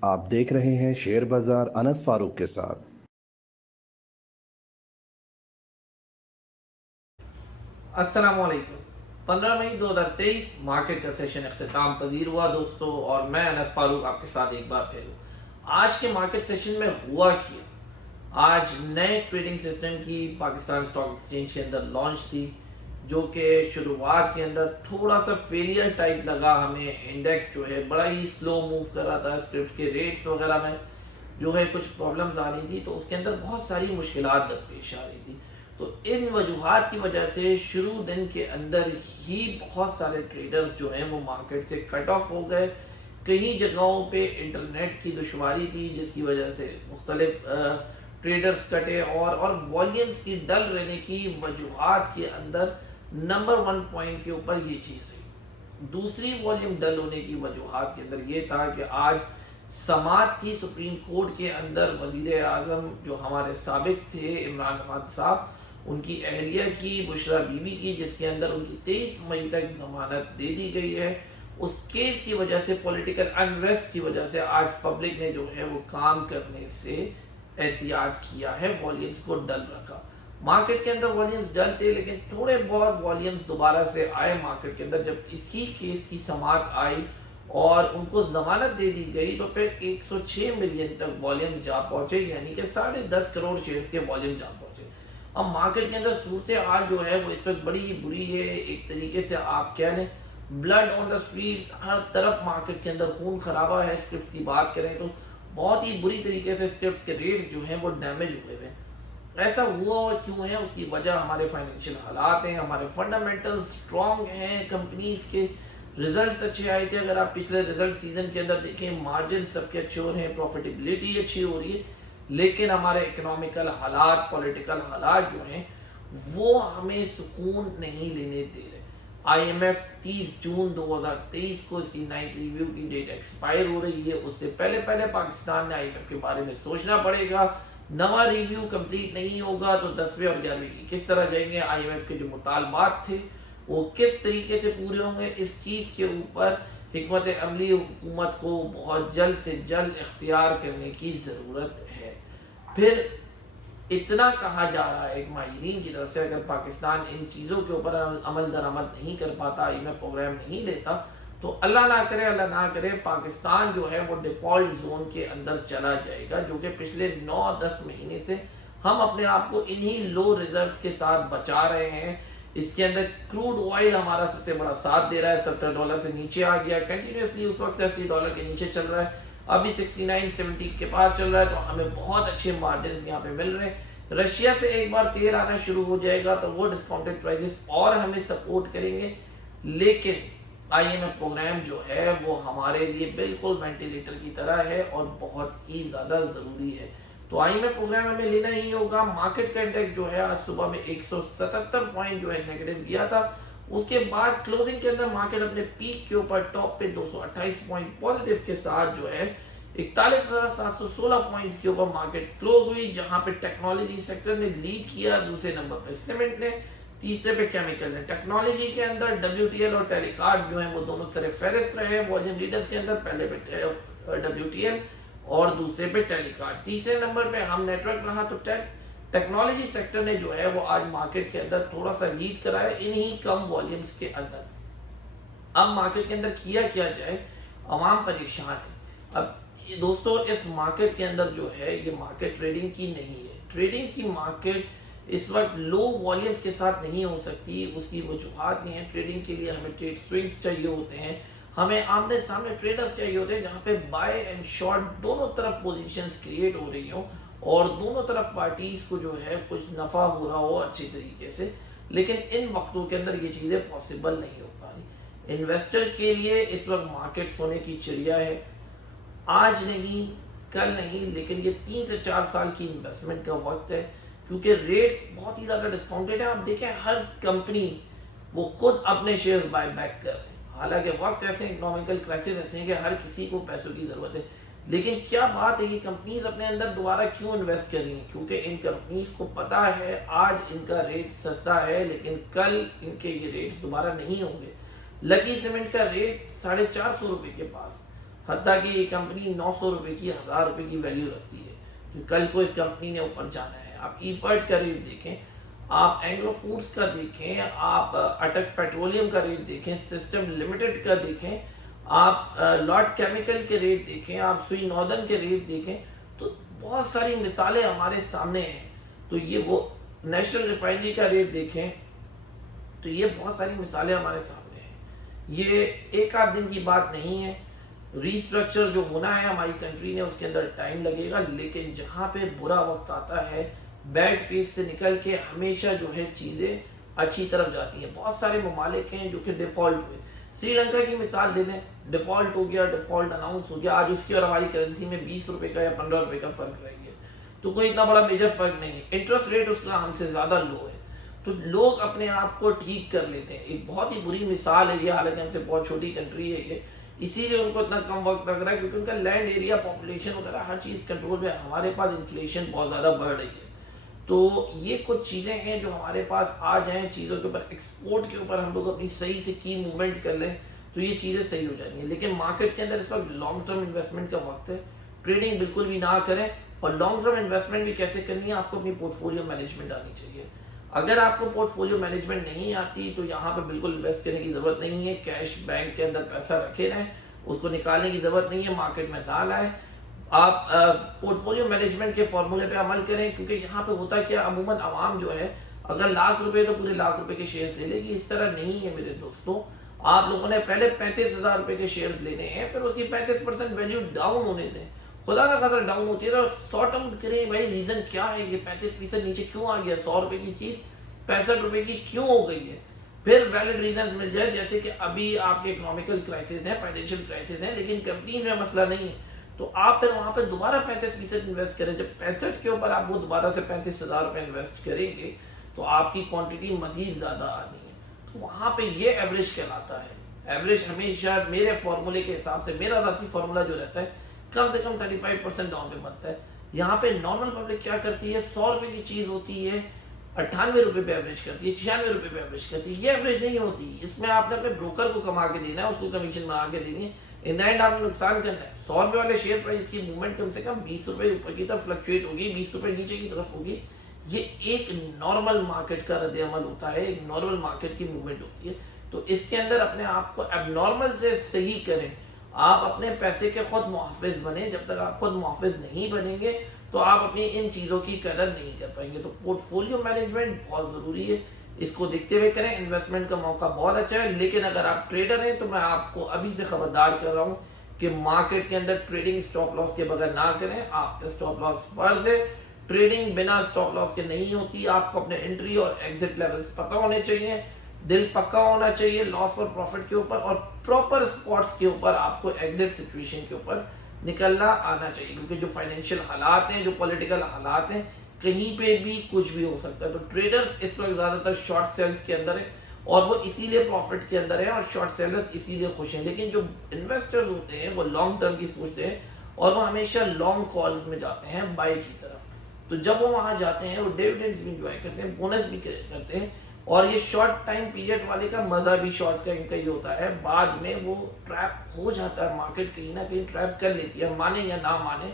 आप देख रहे हैं शेयर बाजार अनस फारूक के साथ। अस्सलामुअलैकुम। 15 मई 2023 मार्केट का सेशन अख्ताम पजीर हुआ दोस्तों, और मैं अनस फारूक आपके साथ एक बार फिर हूँ। आज के मार्केट सेशन में हुआ क्या, आज नए ट्रेडिंग सिस्टम की पाकिस्तान स्टॉक एक्सचेंज के अंदर लॉन्च थी, जो कि शुरुआत के अंदर थोड़ा सा फेलियर टाइप लगा हमें। इंडेक्स जो है बड़ा ही स्लो मूव कर रहा था, स्क्रिप्ट के रेट्स वगैरह में जो है कुछ प्रॉब्लम्स आ रही थी, तो उसके अंदर बहुत सारी मुश्किलात दरपेश आ रही थी। तो इन वजूहात की वजह से शुरू दिन के अंदर ही बहुत सारे ट्रेडर्स जो हैं वो मार्केट से कट ऑफ हो गए। कई जगहों पे इंटरनेट की दुश्वारी थी, जिसकी वजह से मुख्तलिफ ट्रेडर्स कटे, और वॉल्यूम्स की डल रहने की वजूहात के अंदर नंबर 1 पॉइंट के ऊपर ये चीज़ रही। दूसरी वॉल्यूम डल होने की वजूहात के अंदर ये था कि आज समात थी सुप्रीम कोर्ट के अंदर। वजीर आजम जो हमारे साबिक थे इमरान खान साहब, उनकी अहलिया की, बुशरा बीबी की, जिसके अंदर उनकी 23 मई तक जमानत दे दी गई है। उस केस की वजह से, पॉलिटिकल अनरेस्ट की वजह से आज पब्लिक ने जो है वो काम करने से एहतियात किया है, वॉल्यूम्स को डल रखा। मार्केट के अंदर वॉल्यूम्स डल थे, लेकिन थोड़े बहुत वॉल्यूम्स दोबारा से आए मार्केट के अंदर। जब इसी केस की समात आई और उनको जमानत दे दी गई, तो फिर 106 मिलियन तक वॉल्यूम्स जा पहुंचे, यानी कि 10.5 करोड़ शेयर्स के वॉल्यूम जा पहुंचे। अब मार्केट के अंदर सूरत हाल जो है वो इस वक्त बड़ी ही बुरी है। एक तरीके से आप कह लें ब्लड ऑन द स्ट्रीट्स, हर तरफ मार्केट के अंदर खून खराबा है। स्क्रिप्ट की बात करें तो बहुत ही बुरी तरीके से स्क्रिप्ट के रेट्स जो हैं वो डैमेज हुए हैं। ऐसा हुआ और क्यों है, उसकी वजह हमारे फाइनेंशियल हालात हैं, हमारे फंडामेंटल्स स्ट्रॉन्ग हैं, कंपनीज के रिजल्ट्स अच्छे आए थे। अगर आप पिछले रिजल्ट सीजन के अंदर देखें, मार्जिन सबके अच्छे हो रहे हैं, प्रॉफिटेबिलिटी अच्छी हो रही है, लेकिन हमारे इकोनॉमिकल हालात, पॉलिटिकल हालात जो हैं वो हमें सुकून नहीं लेने दे रहे। आईएमएफ 30 जून 2023 को इसकी 9th रिव्यू की डेट एक्सपायर हो रही है। उससे पहले पहले पाकिस्तान ने आईएमएफ के बारे में सोचना पड़ेगा। नवा रिव्यू कंप्लीट नहीं होगा तो 10वें और 11वें की किस तरह जाएंगे, आईएमएफ के जो मुतालबात थे वो किस तरीके से पूरे होंगे, इस चीज़ के ऊपर हिकमत अमली हुकूमत को बहुत जल्द से जल्द इख्तियार करने की ज़रूरत है। फिर इतना कहा जा रहा है एक माहिरीन की तरफ से, अगर पाकिस्तान इन चीज़ों के ऊपर अमल दरामद नहीं कर पाता, आईएमएफ प्रोग्राम नहीं लेता, तो अल्लाह ना करे पाकिस्तान जो है वो डिफ़ॉल्ट जोन के अंदर चला जाएगा, जो कि पिछले 9-10 महीने से हम अपने आप को इन्हीं लो रिजर्व के साथ बचा रहे हैं। इसके अंदर क्रूड ऑयल हमारा सबसे बड़ा साथ दे रहा है, $70 से नीचे आ गया, कंटिन्यूसली उस वक्त $80 के नीचे चल रहा है, अभी 69-70 के पास चल रहा है, तो हमें बहुत अच्छे मार्जिन यहाँ पे मिल रहे हैं। रशिया से एक बार तेल आना शुरू हो जाएगा तो वो डिस्काउंटेड प्राइसेस और हमें सपोर्ट करेंगे, लेकिन आईएमएफ प्रोग्राम जो है वो हमारे लिए बिल्कुल वेंटिलेटर की तरह है और बहुत ही ज़्यादा ज़रूरी है। तो आईएमएफ प्रोग्राम हमें लेना ही होगा। मार्केट का इंडेक्स जो है आज सुबह में 177 पॉइंट जो है नेगेटिव गया था, उसके बाद क्लोजिंग के अंदर मार्केट अपने पीक के ऊपर टॉप पे 228 पॉइंट पॉजिटिव के साथ जो है 41,716 पॉइंट्स के ऊपर मार्केट क्लोज हुई, जहां पे टेक्नोलॉजी सेक्टर ने लीड किया, दूसरे नंबर पे सीमेंट ने, तीसरे पे केमिकल ने। टेक्नोलॉजी के अंदर डब्ल्यूटीएल और टेलीकार्ड जो है वो दोनों सरे फेरिस्त रहे वॉल्यूम लीडर्स के अंदर, पहले पे डब्ल्यूटीएल और दूसरे पे टेलीकार्ड, तीसरे नंबर पे हम नेटवर्क रहा। तो टेक्नोलॉजी सेक्टर ने जो है वो आज मार्केट के अंदर थोड़ा सा लीड करा है इन्हीं कम वॉल्यूम्स के अंदर। अब मार्केट के अंदर किया क्या जाए, अवाम परेशान है। अब ये दोस्तों इस मार्केट के अंदर जो है ये मार्केट ट्रेडिंग की नहीं है। ट्रेडिंग की मार्केट इस वक्त लो वॉल्यूम्स के साथ नहीं हो सकती। उसकी वजूहत नहीं है। ट्रेडिंग के लिए हमें ट्रेड स्विंग्स चाहिए होते हैं, हमें आमने सामने ट्रेडर्स चाहिए होते हैं जहाँ पे बाय एंड शॉर्ट दोनों तरफ पोजीशंस क्रिएट हो रही हो और दोनों तरफ पार्टीज को जो है कुछ नफा हो रहा हो अच्छी तरीके से। लेकिन इन वक्तों के अंदर ये चीज़ें पॉसिबल नहीं हो पा रही। इन्वेस्टर के लिए इस वक्त मार्केट सोने की चिड़िया है, आज नहीं कल नहीं, लेकिन ये 3 से 4 साल की इन्वेस्टमेंट का वक्त है, क्योंकि रेट्स बहुत ही ज़्यादा डिस्काउंटेड है। आप देखें हर कंपनी वो खुद अपने शेयर्स बाय बैक कर रहे हैं। हालांकि वक्त ऐसे, इकोनॉमिकल क्राइसिस ऐसे हैं कि हर किसी को पैसों की ज़रूरत है, लेकिन क्या बात है कि कंपनीज अपने अंदर दोबारा क्यों इन्वेस्ट कर रही हैं, क्योंकि इन कंपनीज को पता है आज इनका रेट सस्ता है, लेकिन कल इनके ये रेट्स दोबारा नहीं होंगे। लकी सीमेंट का रेट 450 रुपये के पास, हत्ता कि ये कंपनी 900 रुपये की 1000 रुपये की वैल्यू रखती है। तो कल को इस कंपनी ने ऊपर जाना है। आप ईफर्ट का रेट देखें, आप एंग्लो फूड्स का देखें, आप अटक पेट्रोलियम का रेट देखें, सिस्टम लिमिटेड का देखें, आप लॉर्ड केमिकल के रेट देखें, आप सुई नॉर्दर्न के रेट देखें, तो बहुत सारी मिसालें हमारे सामने हैं। तो ये वो नेशनल रिफाइनरी का रेट देखें, तो ये बहुत सारी मिसालें हमारे सामने हैं। ये एक आध दिन की बात नहीं है। रीस्ट्रक्चर जो होना है हमारी कंट्री ने, उसके अंदर टाइम लगेगा, लेकिन जहाँ पे बुरा वक्त आता है, बैड फेस से निकल के हमेशा जो है चीज़ें अच्छी तरफ जाती हैं। बहुत सारे ममालिक हैं जो कि डिफॉल्ट हुए। श्रीलंका की मिसाल ले लें, डिफॉल्ट हो गया, डिफॉल्ट अनाउंस हो गया, आज उसकी और हमारी करेंसी में 20 रुपए का या 15 रुपए का फर्क रह गया। तो कोई इतना बड़ा मेजर फर्क नहीं है। इंटरेस्ट रेट उसका हमसे ज़्यादा लो है, तो लोग अपने आप को ठीक कर लेते हैं। एक बहुत ही बुरी मिसाल है ये, हालांकि हमसे बहुत छोटी कंट्री है ये, इसीलिए उनको इतना कम वक्त लग रहा है, क्योंकि उनका लैंड एरिया, पॉपुलेशन वगैरह हर चीज़ कंट्रोल में। हमारे पास इन्फ्लेशन बहुत ज़्यादा बढ़ रही है। तो ये कुछ चीज़ें हैं जो हमारे पास आ जाएं, चीज़ों के ऊपर, एक्सपोर्ट के ऊपर हम लोग अपनी सही से की मूवमेंट कर लें, तो ये चीज़ें सही हो जाएंगी। लेकिन मार्केट के अंदर इस वक्त लॉन्ग टर्म इन्वेस्टमेंट का वक्त है। ट्रेडिंग बिल्कुल भी ना करें, और लॉन्ग टर्म इन्वेस्टमेंट भी कैसे करनी है, आपको अपनी पोर्टफोलियो मैनेजमेंट आनी चाहिए। अगर आपको पोर्टफोलियो मैनेजमेंट नहीं आती तो यहाँ पे बिल्कुल इन्वेस्ट करने की जरूरत नहीं है। कैश बैंक के अंदर पैसा रखे रहें, उसको निकालने की जरूरत नहीं है, मार्केट में ना लाएं। आप पोर्टफोलियो मैनेजमेंट के फॉर्मूले पे अमल करें, क्योंकि यहाँ पे होता क्या, अमूमन आवाम जो है अगर लाख रुपए तो पूरे लाख रुपए के शेयर्स ले लेगी। इस तरह नहीं है मेरे दोस्तों। आप लोगों ने पहले 35,000 रुपए के शेयर्स लेने हैं, फिर उसकी 35% वैल्यू डाउन होने दें। खुदा ना खासा डाउन होती है तो सॉर्ट आउट करें भाई, रीजन क्या है, ये 35% नीचे क्यों आ गया, 100 रुपए की चीज 65 रुपए की क्यों हो गई है। फिर वैलिड रीजन मिल जाए, जैसे कि अभी आपके इकोनॉमिकल क्राइसिस है, फाइनेंशियल क्राइसिस है, लेकिन कंपनीज में मसला नहीं है, तो आप फिर वहां पर दोबारा 35% इन्वेस्ट करें। जब 65 के ऊपर आप वो दोबारा से 35,000 रुपए इन्वेस्ट करेंगे तो आपकी क्वांटिटी मजीद ज्यादा आनी है। तो वहां पे ये एवरेज कहलाता है। एवरेज हमेशा मेरे फॉर्मूले के हिसाब से, मेरा जाती फॉर्मूला जो रहता है, कम से कम 35% डाउन पे बनता है। यहाँ पे नॉर्मल पब्लिक क्या करती है, 100 रुपए की चीज होती है 98 रुपए पे एवरेज करती है, 96 रुपए पे एवरेज करती है। ये एवरेज नहीं होती, इसमें आपने अपने ब्रोकर को कमा के देना है, उसको कमीशन बना के देनी है, इन द एंड आपने नुकसान करना है। 100 रुपए वाले शेयर प्राइस की मूवमेंट कम से कम 20 रुपए ऊपर की तरफ फ्लक्चुएट होगी, 20 रुपए नीचे की तरफ होगी। ये एक नॉर्मल मार्केट का रद्द अमल होता है, एक नॉर्मल मार्केट की मूवमेंट होती है। तो इसके अंदर अपने आप को एबनॉर्मल से सही करें। आप अपने पैसे के खुद मुहाफिज बने। जब तक आप खुद मुहाफिज नहीं बनेंगे तो आप अपनी इन चीज़ों की कदर नहीं कर पाएंगे। तो पोर्टफोलियो मैनेजमेंट बहुत ज़रूरी है, इसको देखते हुए करें। इन्वेस्टमेंट का मौका बहुत अच्छा है, लेकिन अगर आप ट्रेडर हैं तो मैं आपको अभी से खबरदार कर रहा हूँ कि मार्केट के अंदर ट्रेडिंग स्टॉप लॉस के बगैर ना करें। आप स्टॉप लॉस फर्ज है, ट्रेडिंग बिना स्टॉप लॉस के नहीं होती। आपको अपने एंट्री और एग्जिट लेवल्स पता होने चाहिए, दिल पक्का होना चाहिए लॉस और प्रॉफिट के ऊपर, और प्रॉपर स्पॉट्स के ऊपर आपको एग्जिट सिचुएशन के ऊपर निकलना आना चाहिए। क्योंकि जो फाइनेंशियल हालात हैं, जो पॉलिटिकल हालात हैं, कहीं पे भी कुछ भी हो सकता है। तो ट्रेडर्स इस वक्त ज्यादातर शॉर्ट सेल्स के अंदर है, और वो इसीलिए प्रॉफिट के अंदर है, और शॉर्ट सेलर्स इसीलिए खुश हैं। लेकिन जो इन्वेस्टर्स होते हैं वो लॉन्ग टर्म की सोचते हैं, और वो हमेशा लॉन्ग कॉल्स में जाते हैं बाय की तरफ। तो जब वो वहां जाते हैं वो डिविडेंड्स भी इंजॉय करते हैं, बोनस भी करते हैं, और ये शॉर्ट टाइम पीरियड वाले का मजा भी शॉर्ट टाइम का ही होता है। बाद में वो ट्रैप हो जाता है, मार्केट कहीं ना कहीं ट्रैप कर लेती है, माने या ना माने।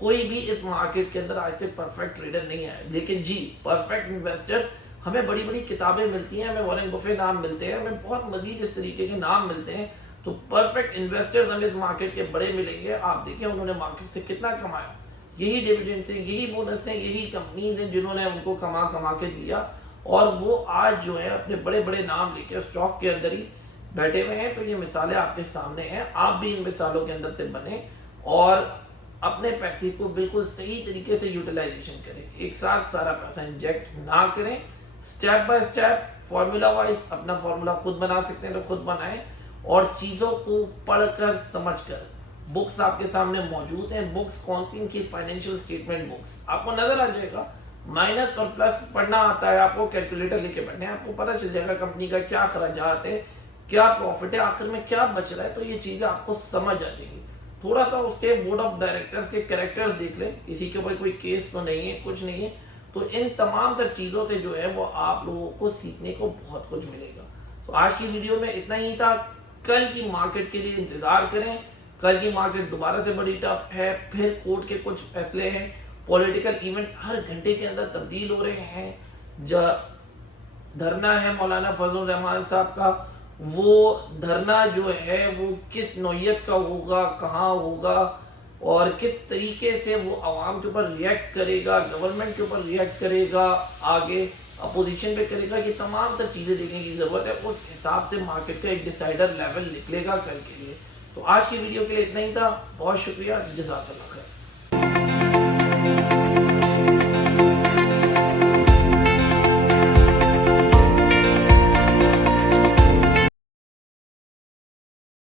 कोई भी इस मार्केट के अंदर आज तक परफेक्ट ट्रेडर नहीं आया, लेकिन जी परफेक्ट इन्वेस्टर्स हमें बड़ी बड़ी किताबें मिलती हैं, हमें वॉरेन बफे नाम मिलते हैं, हमें बहुत मजीद इस तरीके के नाम मिलते हैं। तो परफेक्ट इन्वेस्टर्स हमें इस मार्केट के बड़े मिलेंगे। आप देखिए उन्होंने मार्केट से कितना कमाया, यही डिविडेंड से, यही बोनस है, यही कंपनीज हैं जिन्होंने उनको कमा कमा के दिया, और वो आज जो है अपने बड़े बड़े नाम लेके स्टॉक के अंदर ही बैठे हुए हैं। तो ये मिसालें आपके सामने हैं, आप भी इन मिसालों के अंदर से बने और अपने पैसे को बिल्कुल सही तरीके से यूटिलाइजेशन करें। एक साथ सारा पैसा इंजेक्ट ना करें, step by step, formula wise अपना फॉर्मूला खुद बना सकते हैं तो खुद बनाएं, और चीजों को पढ़कर समझकर। बुक्स आपके सामने मौजूद हैं, बुक्स कौन सी, इनकी फाइनेंशियल स्टेटमेंट बुक्स आपको नजर आ जाएगा। माइनस और प्लस पढ़ना आता है आपको, कैलकुलेटर लेके बैठे हैं, आपको पता चल जाएगा कंपनी का क्या खर्चात है, क्या प्रॉफिट है, आखिर में क्या बच रहा है। तो ये चीजें आपको समझ आ जाएगी। थोड़ा सा उसके बोर्ड ऑफ डायरेक्टर्स के कैरेक्टर्स देख लें, किसी के ऊपर कोई केस तो नहीं है, कुछ नहीं है। तो इन तमाम तर चीजों से जो है वो आप लोगों को सीखने को बहुत कुछ मिलेगा। तो आज की वीडियो में इतना ही था। कल की मार्केट के लिए इंतजार करें, कल की मार्केट दोबारा से बड़ी टफ है, फिर कोर्ट के कुछ फैसले हैं, पॉलिटिकल इवेंट्स हर घंटे के अंदर तब्दील हो रहे हैं। धरना है मौलाना फजल रहमान साहब का, वो धरना जो है वो किस नौयत का होगा, कहाँ होगा और किस तरीके से वो आवाम के ऊपर रिएक्ट करेगा, गवर्नमेंट के ऊपर रिएक्ट करेगा, आगे अपोजिशन पे करेगा, ये तमाम तर चीज़ें देखने की ज़रूरत है। उस हिसाब से मार्केट का एक डिसाइडर लेवल निकलेगा कल के लिए। तो आज की वीडियो के लिए इतना ही था। बहुत शुक्रिया, जज़ाकल्लाह खैर।